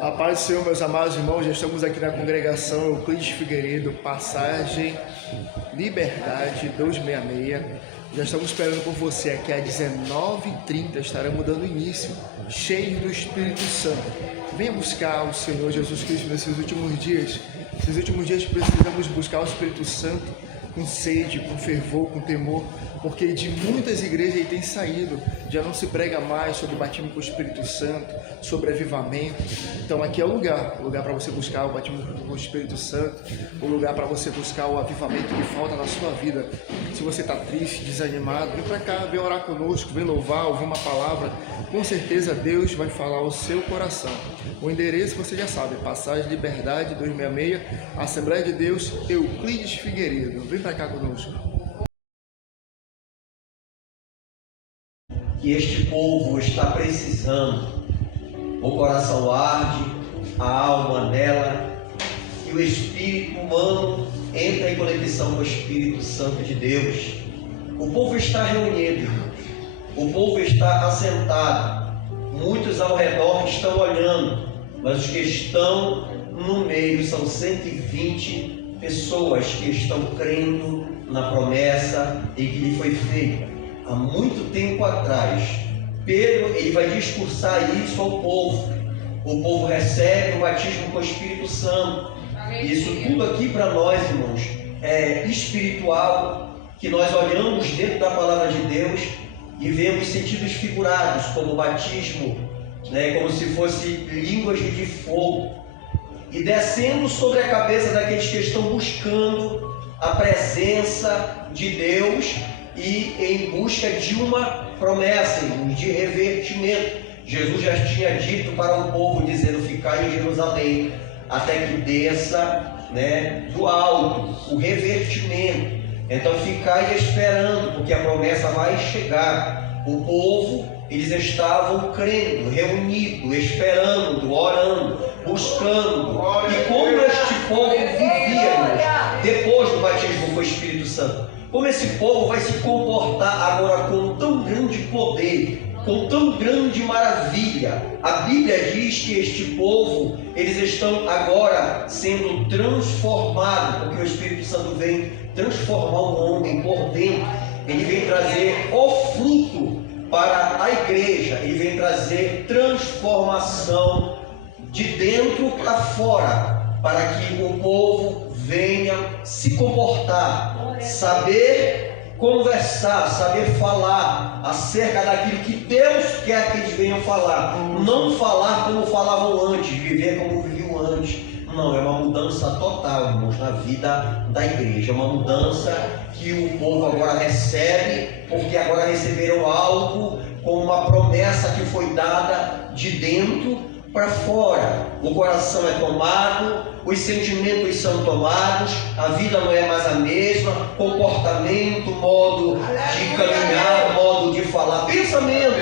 A paz do Senhor, meus amados irmãos, já estamos aqui na congregação Euclides Figueiredo, passagem Liberdade 266. Já estamos esperando por você aqui às 19h30, estaremos dando início, cheios do Espírito Santo. Venha buscar o Senhor Jesus Cristo nesses últimos dias. Nesses últimos dias precisamos buscar o Espírito Santo com sede, com fervor, com temor, porque de muitas igrejas ele tem saído, já não se prega mais sobre o batismo com o Espírito Santo, sobre avivamento. Então aqui é o lugar para você buscar o batismo com o Espírito Santo, o lugar para você buscar o avivamento que falta na sua vida. Se você está triste, desanimado, vem para cá, vem orar conosco, vem louvar, ouvir uma palavra, com certeza Deus vai falar ao seu coração. O endereço você já sabe, Passagem Liberdade 266, Assembleia de Deus, Euclides Figueiredo. Vem para cá conosco. Que este povo está precisando. O coração arde, a alma nela, e o espírito humano entra em conexão com o Espírito Santo de Deus. O povo está reunido, o povo está assentado, muitos ao redor estão olhando, mas os que estão no meio são 120 pessoas que estão crendo na promessa e que lhe foi feita há muito tempo atrás. Pedro, ele vai discursar isso ao povo. O povo recebe o batismo com o Espírito Santo. Isso tudo aqui para nós, irmãos, é espiritual, que nós olhamos dentro da palavra de Deus e vemos sentidos figurados, como batismo, como se fosse línguas de fogo, e descendo sobre a cabeça daqueles que estão buscando a presença de Deus e em busca de uma promessa, de revertimento. Jesus já tinha dito para o povo, dizendo: ficai em Jerusalém, até que desça do alto o revertimento. Então ficai esperando, porque a promessa vai chegar. O povo, eles estavam crendo, reunidos, esperando, orando, buscando. E como este povo vivia depois do batismo com o Espírito Santo? Como esse povo vai se comportar agora com tão grande poder, com tão grande maravilha? A Bíblia diz que este povo, eles estão agora sendo transformados, porque o Espírito Santo vem transformar o homem por dentro. Ele vem trazer o fruto para a igreja, ele vem trazer transformação de dentro para fora, para que o povo venha se comportar, saber conversar, saber falar acerca daquilo que Deus quer que eles venham falar. Não falar como falavam antes, viver como viviam antes. Não, é uma mudança total, irmãos, na vida da igreja. É uma mudança que o povo agora recebe, porque agora receberam algo com uma promessa que foi dada de dentro para fora. O coração é tomado, os sentimentos são tomados, a vida não é mais a mesma, comportamento, modo de caminhar, modo de falar, pensamento.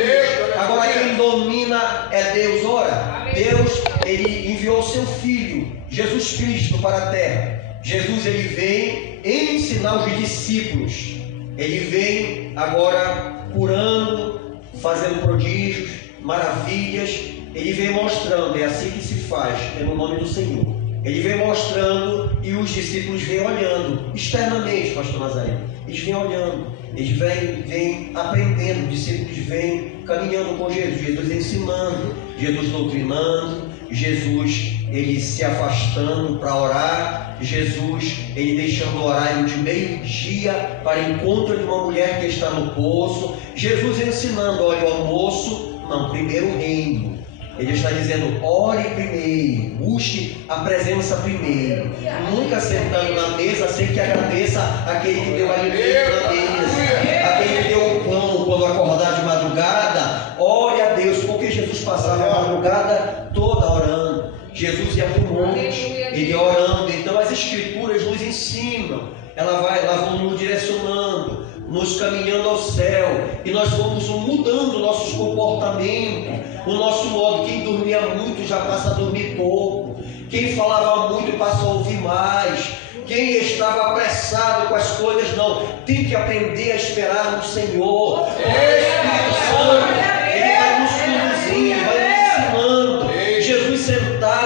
Agora quem domina é Deus. Ora, Deus, ele enviou seu Filho, Jesus Cristo, para a terra. Jesus, ele vem ensinar os discípulos. Ele vem agora curando, fazendo prodígios, maravilhas. Ele vem mostrando, é assim que se faz, é no nome do Senhor. Ele vem mostrando e os discípulos vêm olhando, externamente, pastor Nazareno. Eles vêm olhando, eles vêm aprendendo, os discípulos vêm caminhando com Jesus, Jesus ensinando, Jesus doutrinando, Jesus ele se afastando para orar, Jesus ele deixando o horário de meio-dia para encontro de uma mulher que está no poço, Jesus ensinando: olha, o almoço, não, primeiro o reino. Ele está dizendo: ore primeiro, busque a presença primeiro, nunca sentando na mesa sem que agradeça aquele que deu alimento na mesa, aquele que deu o pão quando acordar de madrugada. Ore a Deus, porque Jesus passava a madrugada toda orando. Jesus ia para o monte, ele ia orando. Então as Escrituras nos ensinam, elas vão nos direcionando, nos caminhando ao céu, e nós vamos mudando o nosso comportamento, o nosso modo. Quem dormia muito já passa a dormir pouco, quem falava muito passa a ouvir mais, quem estava apressado com as coisas, não, tem que aprender a esperar no Senhor. O Espírito Santo, ele vai nos conduzindo, vai nos ensinando. Jesus sentado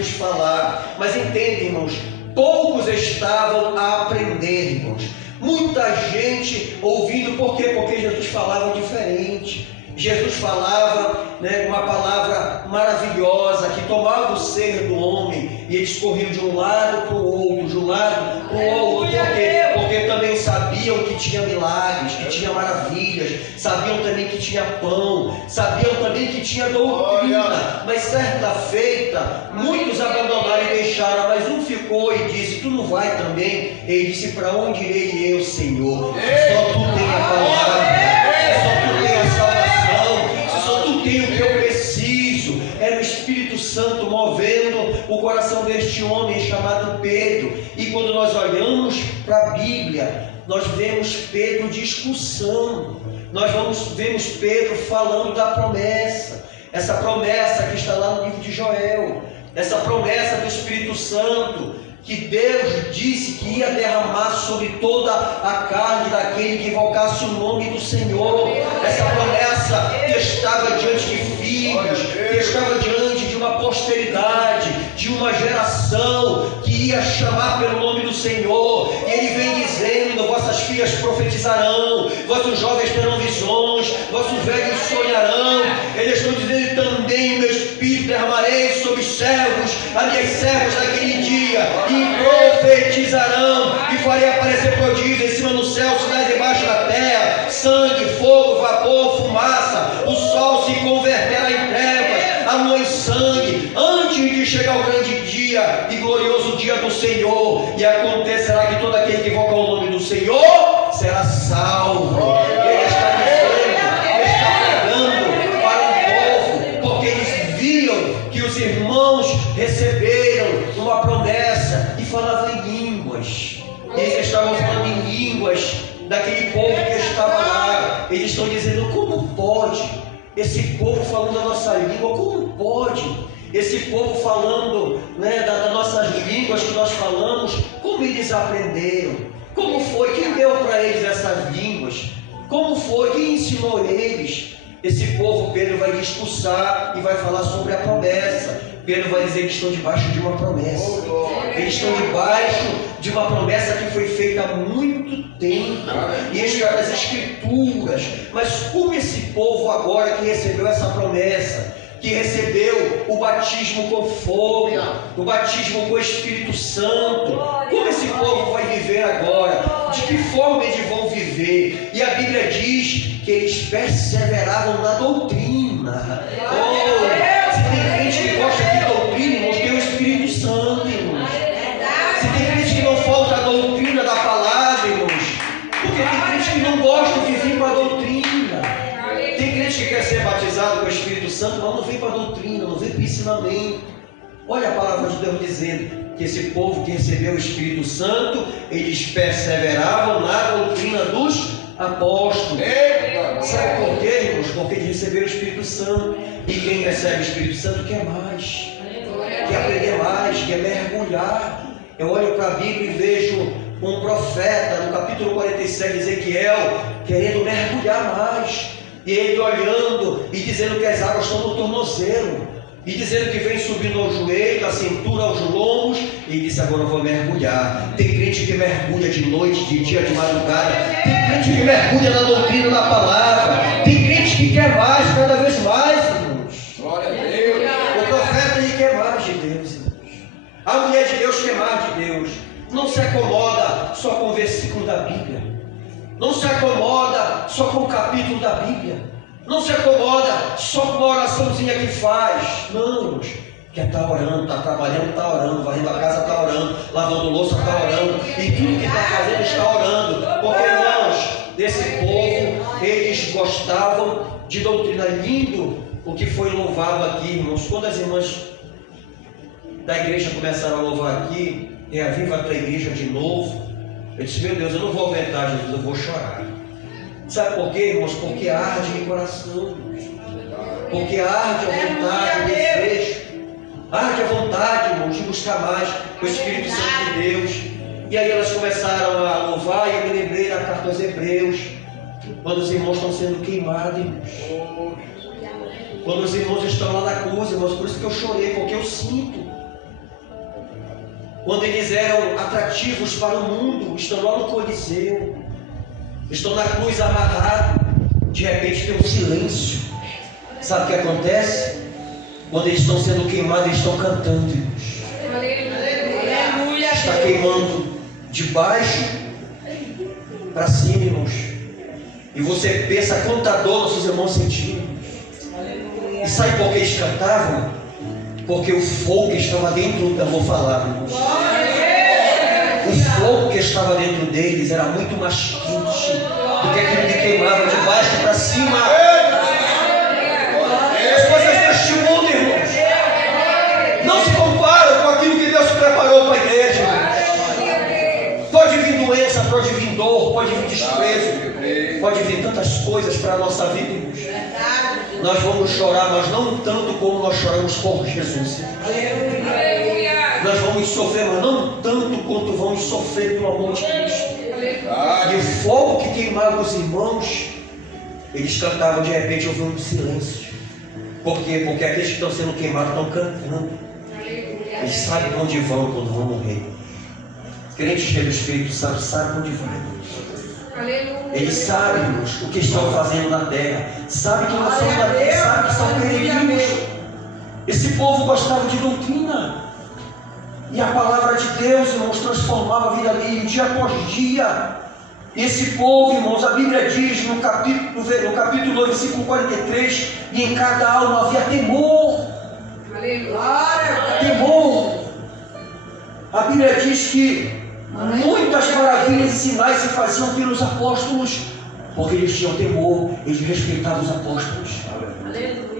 Jesus falar. Mas entendem, irmãos, poucos estavam a aprender, irmãos. Muita gente ouvindo, por quê? Porque Jesus falava diferente. Jesus falava, uma palavra maravilhosa que tomava o ser do homem e eles corriam de um lado para o outro, de um lado para o outro. Por quê? Porque também sabiam que tinha milagres, que tinha maravilhas, sabiam também que tinha pão, sabiam também que tinha doutrina. Mas certa feita, muitos abandonaram e deixaram, mas um ficou e disse: tu não vai também? Ele disse: para onde irei eu, Senhor? Só tu tem a palavra, só tu tem a salvação, só tu tem o que eu preciso. Era o Espírito Santo movendo o coração deste homem chamado Pedro. E quando nós olhamos para a Bíblia, nós vemos Pedro discussão, vemos Pedro falando da promessa, essa promessa que está lá no livro de Joel, essa promessa do Espírito Santo, que Deus disse que ia derramar sobre toda a carne daquele que invocasse o nome do Senhor. Essa promessa que estava diante de filhos, que estava diante de uma posteridade, de uma geração que ia chamar pelo nome do Senhor. E ele vem dizendo: vossas filhas profetizarão, vossos jovens terão visões, vossos velhos sonharão. Eles estão dizendo também: o meu Espírito derramarei sobre os servos, as minhas servas naquele dia, e profetizarão, e farei aparecer prodígios em cima do céu, sinais debaixo da terra, sangue, fogo, vapor, fumaça. O sol se converterá em trevas, a lua em sangue, antes de chegar o grande dia e glorioso dia do Senhor. E acontecerá que todo aquele que invoca o nome do Senhor será salvo. Ele está dizendo, ele está pregando para o povo, porque eles viam que os irmãos receberam uma promessa e falavam em línguas. Eles estavam falando em línguas daquele povo que estava lá. Eles estão dizendo: como pode esse povo falando a nossa língua? Como pode esse povo falando, das nossas línguas que nós falamos? Como eles aprenderam? Como foi? Quem deu para eles essas línguas? Como foi? Quem ensinou eles? Esse povo, Pedro vai discursar e vai falar sobre a promessa. Pedro vai dizer que estão debaixo de uma promessa. Eles estão debaixo de uma promessa que foi feita há muito tempo e está nas Escrituras. Mas como esse povo agora que recebeu essa promessa, que recebeu o batismo com fogo, o batismo com o Espírito Santo, como esse povo vai viver agora? De que forma eles vão viver? E a Bíblia diz que eles perseveravam na doutrina. Se tem crente que gosta de doutrina, irmãos, tem o Espírito Santo, irmãos. Se tem crente que não falta a doutrina da palavra, irmãos, porque tem crente que não gosta de vir para a doutrina. Tem crente que quer ser batizado com o Espírito Santo, mas não vem para a doutrina, não vem para o ensinamento. Olha a palavra de Deus dizendo que esse povo que recebeu o Espírito Santo, eles perseveravam na doutrina dos apóstolos. Sabe por quê, irmãos? Porque eles receberam o Espírito Santo. E quem recebe o Espírito Santo quer mais, quer aprender mais, quer mergulhar. Eu olho para a Bíblia e vejo um profeta no capítulo 47 de Ezequiel querendo mergulhar mais, e ele olhando e dizendo que as águas estão no tornozelo, e dizendo que vem subindo ao joelho, da cintura aos lombos, e ele disse: agora eu vou mergulhar. Tem crente que mergulha de noite, de dia, de madrugada. Tem crente que mergulha na doutrina da palavra. Tem crente que quer mais, cada vez mais, irmãos. Glória a Deus. O profeta, ele quer mais de Deus, irmãos. A mulher de Deus quer mais de Deus. Não se acomoda só com o versículo da Bíblia, não se acomoda só com o capítulo da Bíblia, não se acomoda só com uma oraçãozinha que faz. Não, irmãos, quer estar orando, está trabalhando, está orando, varrendo a casa, está orando, lavando louça, está orando, e tudo que está fazendo está orando. Porque, irmãos, desse povo, eles gostavam de doutrina. Lindo o que foi louvado aqui, irmãos. Quando as irmãs da igreja começaram a louvar aqui, reaviva a tua igreja de novo, eu disse: meu Deus, eu não vou aumentar, Jesus, eu vou chorar. Sabe por quê, irmãos? Porque arde em coração, porque arde a vontade, o desejo, arde a vontade, irmãos, de buscar mais o Espírito Santo de Deus. E aí elas começaram a louvar, e eu me lembrei da carta aos Hebreus, quando os irmãos estão sendo queimados, irmãos. Quando os irmãos estão lá na cruz, irmãos, por isso que eu chorei, porque eu sinto quando eles eram atrativos para o mundo, estão lá no Coliseu, estão na cruz amarrados, de repente tem um silêncio. Sabe o que acontece? Quando eles estão sendo queimados, eles estão cantando, irmãos. Aleluia. Está queimando de baixo para cima, irmãos. E você pensa quanta dor nossos irmãos sentiram. E sabe por que eles cantavam? Porque o fogo que estava dentro, eu vou falar, irmãos. O fogo que estava dentro deles era muito mais quente do que aquilo que queimava de baixo para cima. As coisas deste mundo, irmãos, não se comparam com aquilo que Deus preparou para a igreja. Pode vir doença, pode vir dor, pode vir desprezo, pode vir tantas coisas para a nossa vida, irmãos. Nós vamos chorar, mas não tanto como nós choramos por Jesus. Nós vamos sofrer, mas não tanto quanto vamos sofrer pelo amor de Cristo. E o fogo que queimava os irmãos, eles cantavam, de repente ouviu um silêncio. Por quê? Porque aqueles que estão sendo queimados estão cantando. Eles sabem para onde vão quando vão morrer. Crentes cheios do Espírito Santo sabem para onde vai. Eles sabem, irmãos, o que estão fazendo na terra. Sabem que não são da terra, sabem que são peregrinos. Esse povo gostava de doutrina. E a palavra de Deus, irmãos, transformava a vida dele dia após dia. Esse povo, irmãos, a Bíblia diz no capítulo 2, versículo 43, e em cada alma havia temor. Temor. A Bíblia diz que muitas maravilhas e sinais se faziam pelos apóstolos, porque eles tinham temor, eles respeitavam os apóstolos.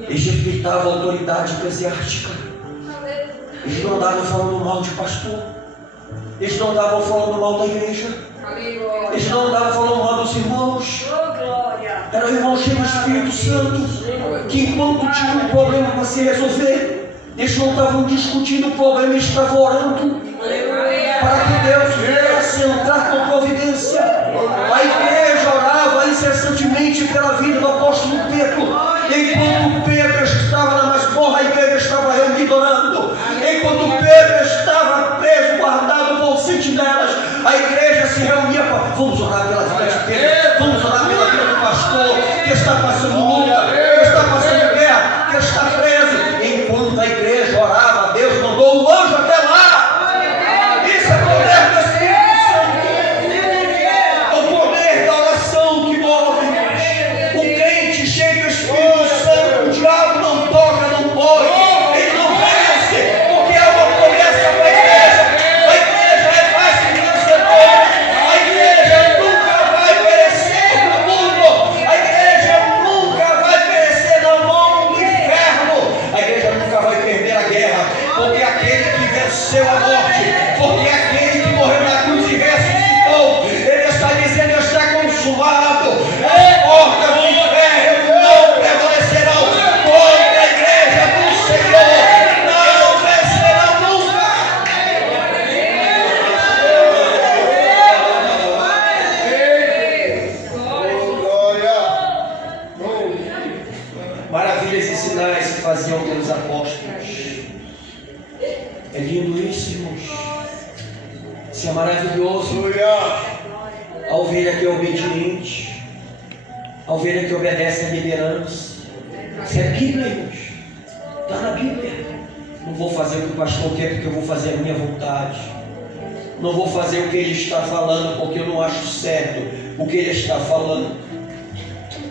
Eles respeitavam a autoridade eclesiástica. Eles não andavam falando mal de pastor. Eles não andavam falando mal da igreja. Eles não andavam falando mal dos irmãos. Eram irmãos cheios do Espírito Santo, que enquanto tinham um problema para se resolver, eles não estavam discutindo o problema, eles estavam orando para que Deus viesse entrar com providência. A igreja orava incessantemente pela vida do apóstolo Pedro. Enquanto Pedro estava na masmorra, a igreja estava reunida orando. Enquanto Pedro estava preso, guardado por sentinelas, a igreja se reunia para... Vamos orar pela vida de Pedro, vamos orar pela vida do pastor que está passando luta, que está passando guerra, que está preso. Enquanto a igreja orava, Deus mandou um anjo até lá. Isso é poder do Espírito Santo. O poder da oração que move. O crente cheio do Espírito Santo, o diabo não toca, não pode. Ele não vence, porque é uma promessa para a igreja. A igreja é mais que vencedora. A igreja nunca vai perecer no mundo. A igreja nunca vai perecer na mão do inferno. A igreja nunca vai perder a guerra, porque aquele que venceu a morte, porque aquele que morreu na cruz e ressuscitou, ele está dizendo: está consumado. A porta do inferno não prevalecerão contra a igreja do Senhor. Não vencerão nunca. Maravilhas e sinais se faziam pelos apóstolos. É lindo isso, irmãos. Isso é maravilhoso. A ovelha que é obediente, a ovelha que obedece à liderança. Isso é Bíblia, irmãos. Está na Bíblia. Não vou fazer o que o pastor quer, porque eu vou fazer a minha vontade. Não vou fazer o que ele está falando, porque eu não acho certo o que ele está falando.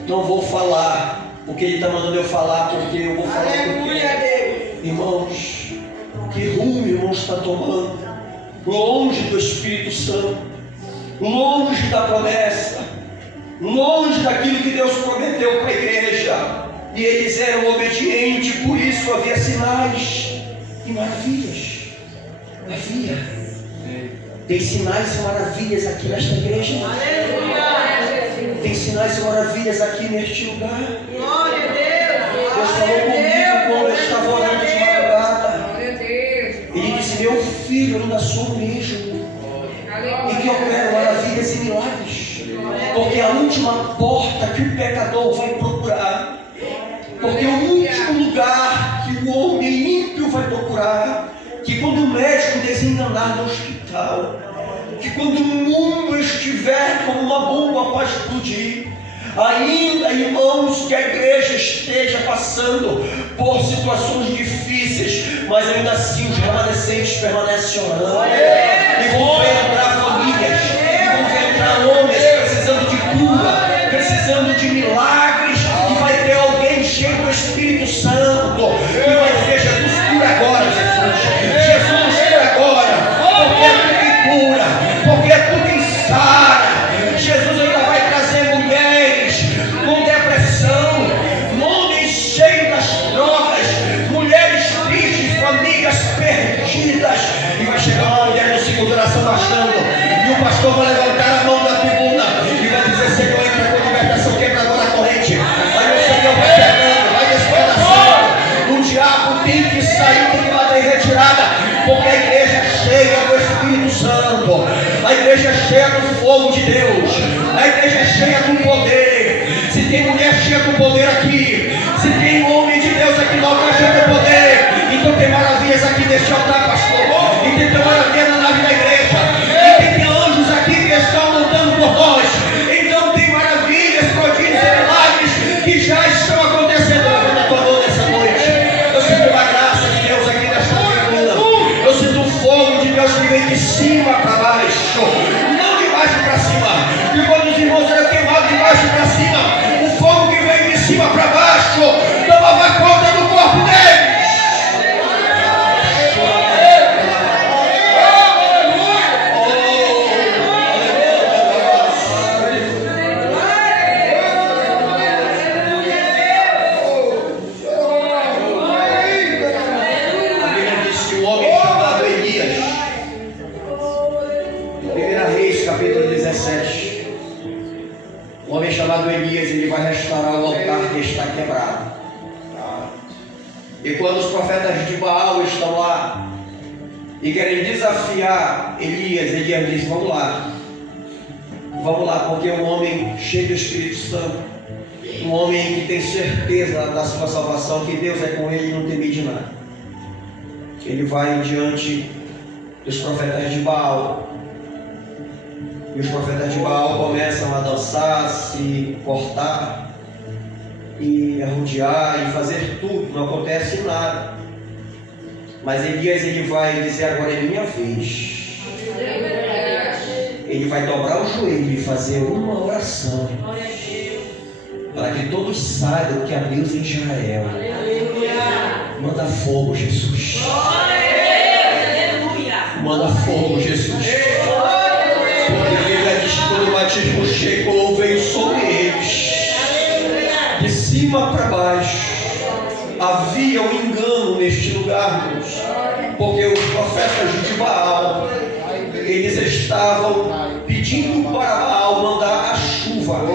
Não vou falar o que ele está mandando eu falar, porque eu vou falar o que eu quero. Irmãos, que rumo, irmãos, está tomando? Longe do Espírito Santo, longe da promessa, longe daquilo que Deus prometeu para a igreja. E eles eram obedientes, por isso havia sinais e maravilhas. Havia. Tem sinais e maravilhas aqui nesta igreja. Tem sinais e maravilhas aqui neste lugar. Glória a Deus. Deus falou comigo quando eu estava orando de madrugada. Ele disse: meu filho, eu ainda sou o mesmo, e que opera maravilhas e milagres. Porque a última porta que o pecador vai procurar, porque o último lugar que o homem ímpio vai procurar, que quando médico desenganar no hospital, que quando o mundo estiver como uma bomba para explodir, ainda, irmãos, que a igreja esteja passando por situações difíceis, mas ainda assim os remanescentes permanecem orando, e vão entrar famílias, e vão entrar homens precisando de cura, precisando de milagres, e vai ter alguém cheio do Espírito Santo, e vai dizer: Jesus, cura agora, Jesus, Jesus, cura agora, porque é tu que cura, porque é tu que sara. Jesus ainda vai trazer mulheres com depressão, homens cheios das drogas, mulheres tristes, famílias perdidas, e vai chegar uma mulher no ciclo de oração bastando, e o pastor vai levantar a mão da tribuna e vai dizer: Senhor, entra com libertação, quebra agora a corrente. Aí o Senhor vai quebrando, vai despedaçando, o diabo tem que sair, tem que bater em retirada, porque a igreja é cheia do Espírito Santo, a igreja é cheia do fogo de Deus, a igreja é cheia do poder. Se tem mulher cheia do poder aqui, se tem homem de Deus aqui no altar cheio do poder, então tem maravilhas aqui neste altar, pastor, e tem maravilhas na vida da igreja, e tem anjos aqui que estão lutando por nós, então tem maravilhas, prodígios e milagres que já estão acontecendo. Levanta a tua mão nessa noite. Eu sinto a graça de Deus aqui nesta tribuna, eu sinto o fogo de Deus que vem de cima para baixo, não de baixo para cima, e quando os irmãos eram queimados de baixo para cima, o fogo que vem de cima para baixo tomava conta do corpo deles. O homem chamado Elias, ele vai restaurar o altar que está quebrado. E quando os profetas de Baal estão lá e querem desafiar Elias, Elias diz: vamos lá, porque é um homem cheio do Espírito Santo, um homem que tem certeza da sua salvação, que Deus é com ele e não teme de nada. Ele vai diante dos profetas de Baal. E os profetas de Baal começam a dançar, se cortar e arrodear e fazer tudo, não acontece nada. Mas Elias, ele vai dizer: agora é minha vez. Ele vai dobrar o joelho e fazer uma oração para que todos saibam que há Deus em Israel. Manda fogo, Jesus. Manda fogo, Jesus. Porque a Bíblia diz que quando o batismo chegou, veio sobre eles, de cima para baixo. Havia um engano neste lugar, irmãos, porque os profetas de Baal, eles estavam pedindo para Baal mandar a chuva,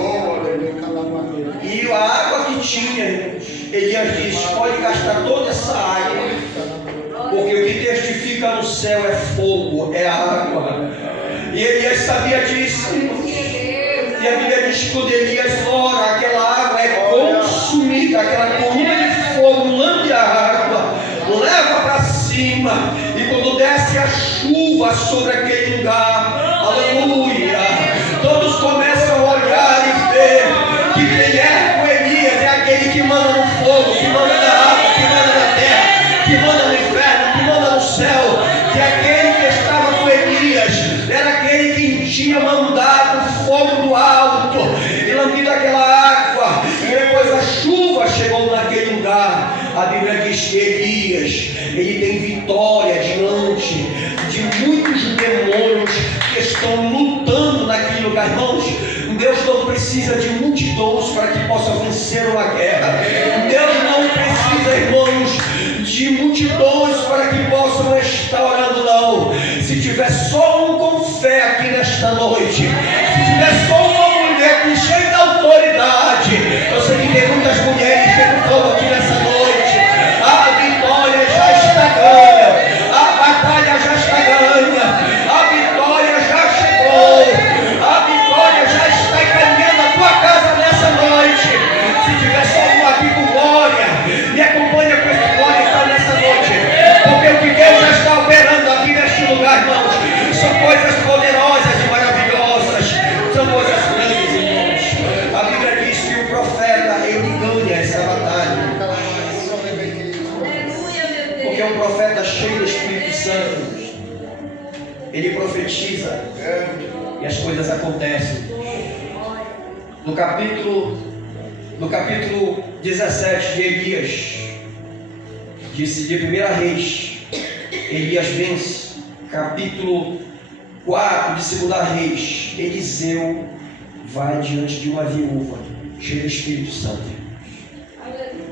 e a água que tinha, irmãos, Elias diz: pode gastar toda essa água, porque o que testifica no céu é fogo, é água. E Elias sabia disso, irmãos. E a Bíblia diz que quando Elias ora, aquela água é consumida, aquela coluna de fogo lambe a água, leva para cima, e quando desce a chuva sobre aquele lugar, aleluia, todos começam a olhar e ver que quem é com Elias é aquele que manda no fogo, que manda na água, que manda na terra, que manda no inferno, que manda no céu, que aquele que estava com Elias era aquele que tinha mandado o fogo do alto e lambido aquela água, e depois a chuva chegou naquele lugar. A Bíblia diz que Elias, ele tem vitória diante de muitos demônios que estão lutando naquele lugar. Irmãos, Deus não precisa de multidões para que possa vencer uma guerra. Deus não precisa, irmãos, de multidões para que possam estar orando, não. Se tiver só um com fé aqui nesta noite, se tiver só uma mulher que cheia de autoridade, eu sei que tem muitas mulheres que estão aqui nessa noite. A vitória já está ganha, a batalha já está ganha, a vitória já chegou, a vitória já está encaminhando a tua casa nessa noite. Se tiver só um aqui com glória, me acompanha com esse glória então nessa noite, porque o que Deus já está operando ganhe essa batalha. Porque é um profeta cheio do Espírito Santo. Ele profetiza e as coisas acontecem. No capítulo 17 de Elias, de 1 Reis, Elias vence. Capítulo 4 de 2 Reis, Eliseu vai diante de uma viúva cheia do Espírito Santo.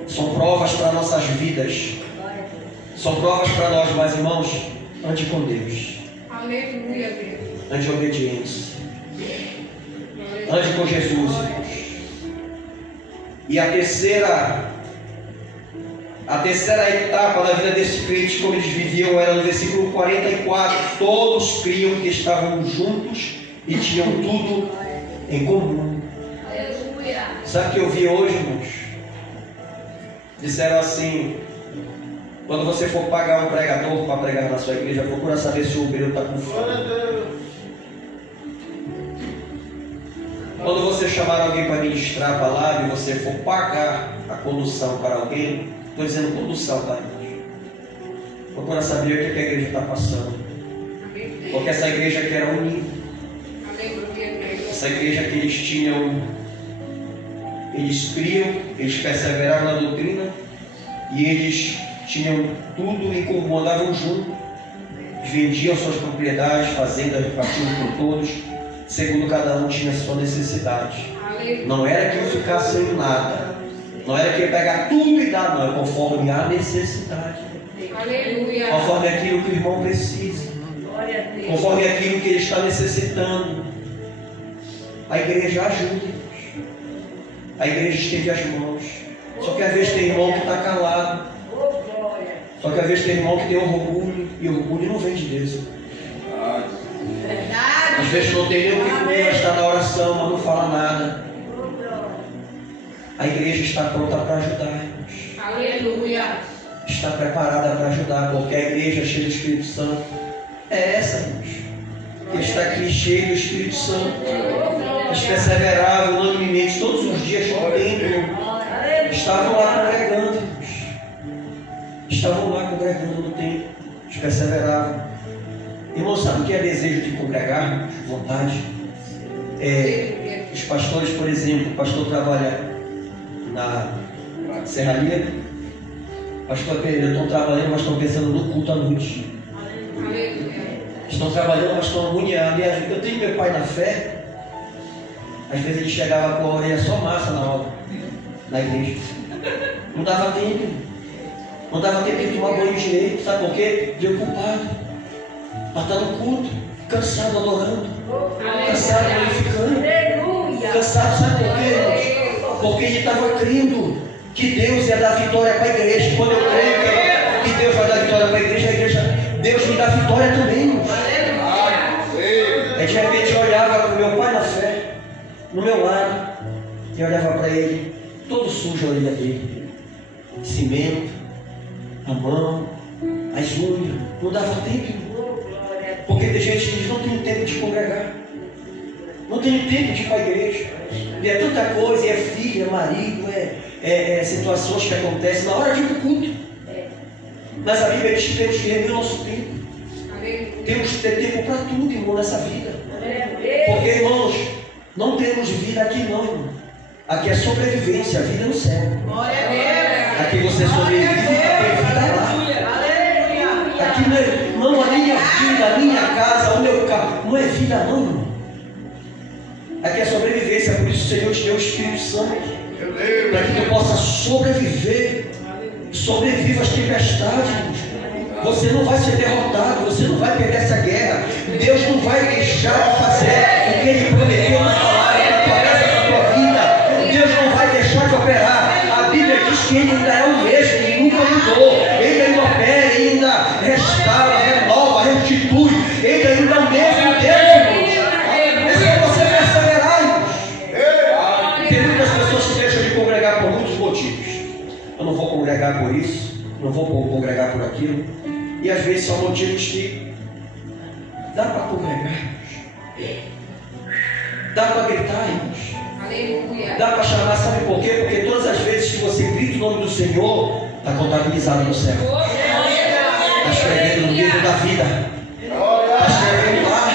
São provas para nossas vidas. São provas para nós, meus irmãos. Ande com Deus. Aleluia, Deus. Ande em obediência. Ande com Jesus. E a terceira etapa da vida desse crente, como eles viviam, era no versículo 44. Todos criam que estavam juntos e tinham tudo em comum. Aleluia. Sabe o que eu vi hoje, irmãos? Disseram assim: quando você for pagar um pregador para pregar na sua igreja, procura saber se o obreiro está com fome. Quando você chamar alguém para ministrar a palavra e você for pagar a condução para alguém, estou dizendo condução, tá, irmãos? Procura saber o que a igreja está passando. Porque essa igreja que era unida, essa igreja que eles tinham, eles criam, eles perseveraram na doutrina e eles tinham tudo em comum, andavam juntos, vendiam suas propriedades, fazendas, repartiam por todos, segundo cada um tinha a sua necessidade. Não era que eu ficasse sem nada, não era que eu pegar tudo e dar, não, é conforme a necessidade. Aleluia. Conforme aquilo que o irmão precisa, conforme aquilo que ele está necessitando. A igreja ajuda, a igreja estende as mãos. Só que às vezes tem irmão que está calado, só que às vezes tem irmão que tem orgulho, e orgulho não vem de Deus. Às vezes não tem nem o que comer, mas está na oração, mas não fala nada. A igreja está pronta para ajudar, irmãos. Aleluia. Está preparada para ajudar, porque a igreja cheia do Espírito Santo é essa, irmãos. Que está aqui cheio do Espírito Santo. Eles perseveravam unanimemente todos os dias no templo. Estavam lá congregando, irmãos. Estavam lá congregando no templo. Eles perseveravam. Irmão, sabe o que é desejo de congregar? Vontade. Os pastores, por exemplo, o pastor trabalha na serraria. Pastor Pereira, estão trabalhando, mas estão pensando no culto à noite. Estão trabalhando, mas estão agoniados. Eu tenho meu pai na fé. Às vezes ele chegava com a orelha só massa na hora, na igreja. Não dava tempo. Não dava tempo de tomar banho direito. Sabe por quê? Preocupado. Mas está no culto, cansado adorando, cansado glorificando, cansado, sabe por quê? Porque ele estava crendo que Deus ia dar vitória para a igreja. Quando eu creio que Deus vai dar vitória para a igreja, Deus me dá vitória também, irmãos. Aí de repente eu olhava para o meu pai na fé, no meu lado, e olhava para ele, todo sujo a orelha dele, cimento, a mão, as unhas, não dava tempo, irmão. Porque tem gente que diz, não tem tempo de congregar, não tem tempo de ir para a igreja, e é tanta coisa, é filho, é marido, é situações que acontecem na hora de ir para o culto. Mas a Bíblia diz que temos que reunir o nosso tempo. Temos que ter tempo para tudo, irmão, nessa vida. Porque, irmãos, não temos vida aqui não, irmão. Aqui é sobrevivência, a vida no céu. Aqui você sobrevive, tem vida lá. Aqui não a minha vida, a minha casa, o meu carro, não é vida não, irmão. Aqui é sobrevivência, por isso o Senhor te deu o Espírito Santo, para que tu possa sobreviver. Sobreviva às tempestades, irmãos. Você não vai ser derrotado, você não vai perder essa guerra. Deus não vai deixar de fazer o que Ele prometeu na palavra, na tua casa, na tua vida. Deus não vai deixar de operar. A Bíblia diz que Ele ainda é o mesmo, Ele nunca mudou. Ele ainda opera, Ele ainda restaura, renova, restitui. Ele ainda é o mesmo Deus, irmãos. É só você perseverar, irmãos. Tem muitas pessoas que deixam de congregar por muitos motivos. Eu não vou congregar por isso, não vou congregar por aquilo. E às vezes são motivos que dá para congregar, dá para gritar, irmãos. Aleluia. Dá para chamar, sabe por quê? Porque todas as vezes que você grita o nome do Senhor, está contabilizado no céu. Está escrevendo no livro da vida. Está escrevendo lá.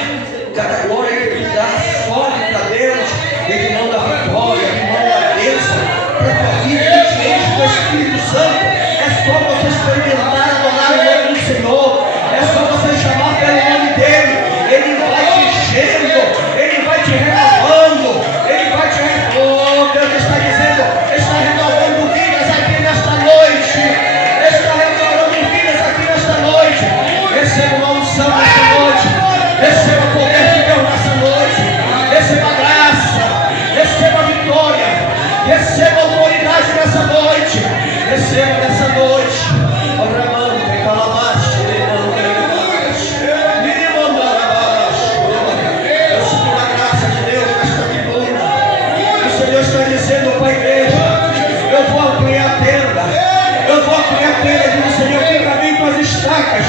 Cada glória que tu dá, sobe para Deus. Ele não dá vitória, ele não dá bênção para a tua vida, ele te enche do Espírito Santo. É só você experimentar, adorar o nome do Senhor. É só você chamar pelo nome dele. Ele vai te enchendo, ele vai te renovando, ele vai te renovando. Oh, Deus está dizendo, está renovando vidas aqui nesta noite. Está renovando vidas aqui nesta noite. Receba uma unção nesta noite. Receba o poder de Deus nessa noite. Receba graça. Receba vitória. Receba autoridade nessa noite. Receba nessa noite. Ramante, calamaste, eu sinto a graça de Deus nesta tribuna. O Senhor está dizendo para a igreja: eu vou ampliar a tenda. Eu vou ampliar a tenda, diz o Senhor, que caminho com as estacas.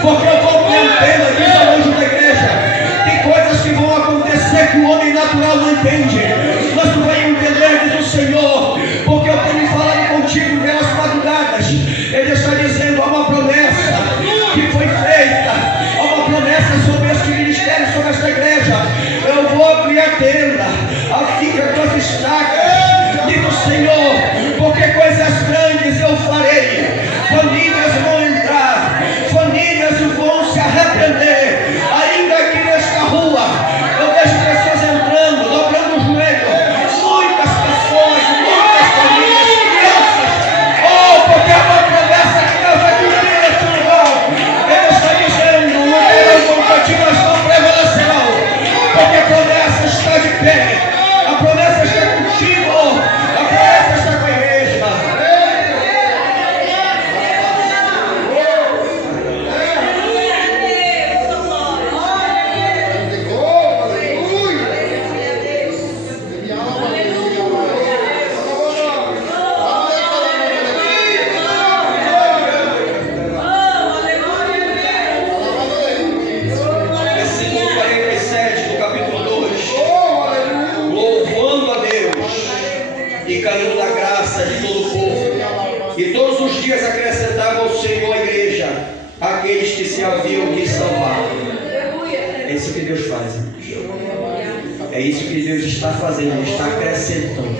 Porque eu vou ampliar a tenda, diz a anjo da igreja. Tem coisas que vão acontecer que o homem natural não entende. Mas tu vai entender, diz o Senhor, porque eu tenho falado contigo pelas madrugadas. Ele está dizendo: há uma promessa que foi feita, há uma promessa sobre este ministério, sobre esta igreja. Eu vou abrir a tenda, fica com as estacas, diz o Senhor, porque coisas grandes eu farei. Famílias vão entrar, famílias vão se arrepender. Ainda aqui nesta rua, eu vejo pessoas entrando, dobrando o joelho, muitas pessoas, muitas famílias, crianças. Oh, porque é uma promessa que Deus vai cumprir neste lugar. Ele está dizendo: o Deus contínuo não prevalecerão, porque a promessa está de pé, a promessa está contigo, a promessa está com a igreja. Versículo 47 do capítulo 2. Louvando a Deus e caindo na graça de todo o povo. E todos os dias acrescentava o Senhor à igreja aqueles que se haviam de salvar. É isso que Deus faz. É isso que Deus está fazendo. Ele está acrescentando.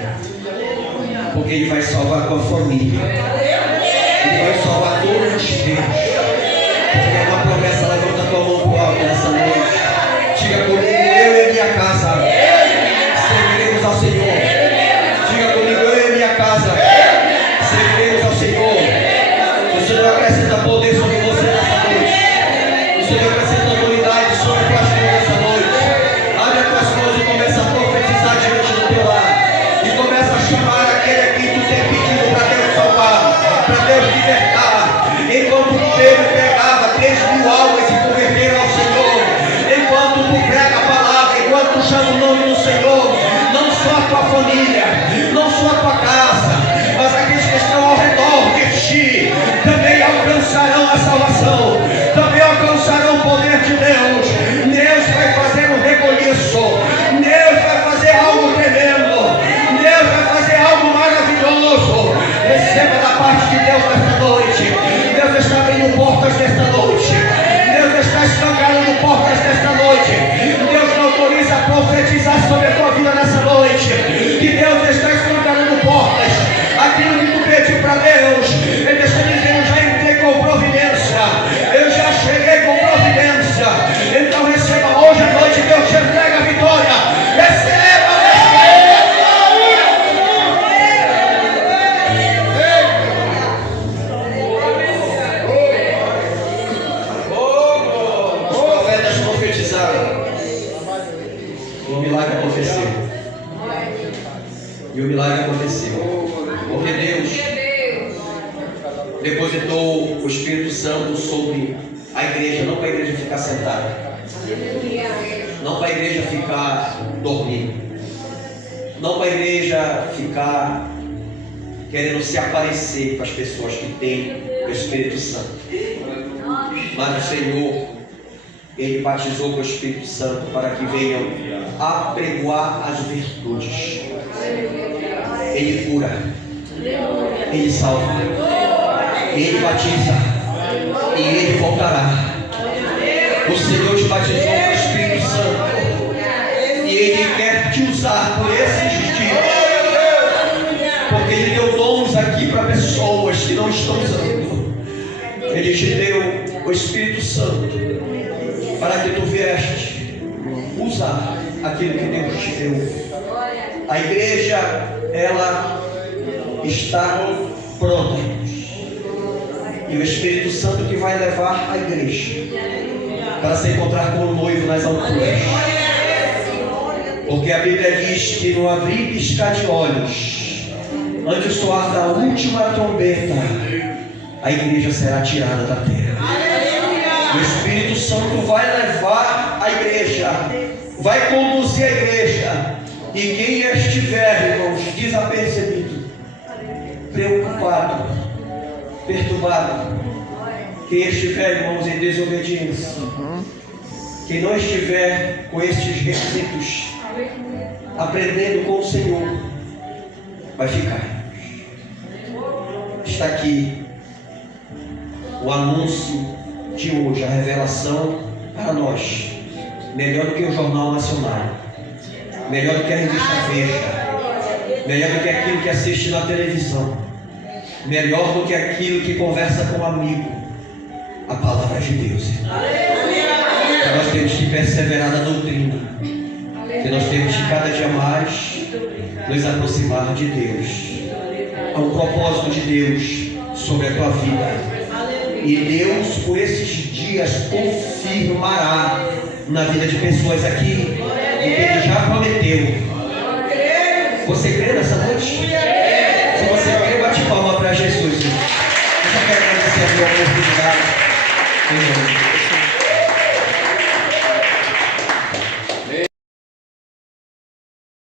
Porque Ele vai salvar a tua família. Ele vai salvar todos os teus. Porque é uma promessa. Levanta a tua mão para o alto nessa noite. Diga comigo: eu e minha casa serviremos ao Senhor. Diga comigo: eu e minha casa serviremos ao Senhor. O Senhor acrescenta poder sobre você nessa noite. O Senhor acrescenta autoridade sobre a tua vida nessa noite. Abre as tuas mãos e começa a profetizar diante do teu lar. E começa a chamar aquele a quem tu tem pedido para Deus salvar, para Deus libertar. Enquanto Pedro pregava, 3.000 almas se converteram ao Senhor. Enquanto tu prega a palavra, enquanto tu chama o nome do Senhor, não só a tua família, não só a tua casa, mas aqueles que estão ao redor de ti também alcançarão a salvação, também alcançarão o poder de Deus. Deus vai fazer um reboliço, Deus vai fazer algo tremendo, Deus vai fazer algo maravilhoso. Receba da parte de Deus nesta noite. Deus está abrindo portas nesta noite. Deus está escancarando portas nesta noite. Deus te autoriza a profetizar sobre a tua vida nessa noite. Que Deus está escancarando portas. Aquilo que tu pediu para Deus, Ele está dizendo: já entrei com providência. Eu já cheguei com providência. Então receba hoje à noite. Deus te entrega a vitória. Receba. Os profetas profetizaram. O milagre aconteceu. E o milagre aconteceu. Porque Deus depositou o Espírito Santo sobre a igreja, não para a igreja ficar sentada, não para a igreja ficar dormindo, não para a igreja ficar querendo se aparecer para as pessoas que têm o Espírito Santo. Mas o Senhor, Ele batizou com o Espírito Santo para que venham apregoar as virtudes. Ele cura, Ele salva, Ele batiza e Ele voltará. O Senhor te batizou com o Espírito Santo e Ele quer te usar por esses dias, porque Ele deu dons aqui para pessoas que não estão usando. Ele te deu o Espírito Santo para que tu vieste usar aquilo que Deus te deu. A igreja, ela está pronta, e o Espírito Santo que vai levar a igreja para se encontrar com o noivo nas alturas, porque a Bíblia diz que no abrir e piscar de olhos, antes do soar da última trombeta, a igreja será tirada da terra. O Espírito Santo vai levar a igreja, vai conduzir a igreja, e quem estiver, irmãos, desapercebido, preocupado, perturbado, quem estiver, irmãos, em desobediência, quem não estiver com estes requisitos, aprendendo com o Senhor, vai ficar. Está aqui o anúncio de hoje, a revelação para nós, melhor do que o Jornal Nacional, melhor do que a revista Veja, melhor do que aquilo que assiste na televisão, melhor do que aquilo que conversa com um amigo, a palavra de Deus. Que nós temos que perseverar na doutrina, que nós temos que cada dia mais nos aproximar de Deus. Há um propósito de Deus sobre a tua vida, e Deus por esses dias confirmará na vida de pessoas aqui o que Ele já prometeu. Você crê nessa noite? Se você crê, bate palma para Jesus. Eu só quero agradecer a tua oportunidade.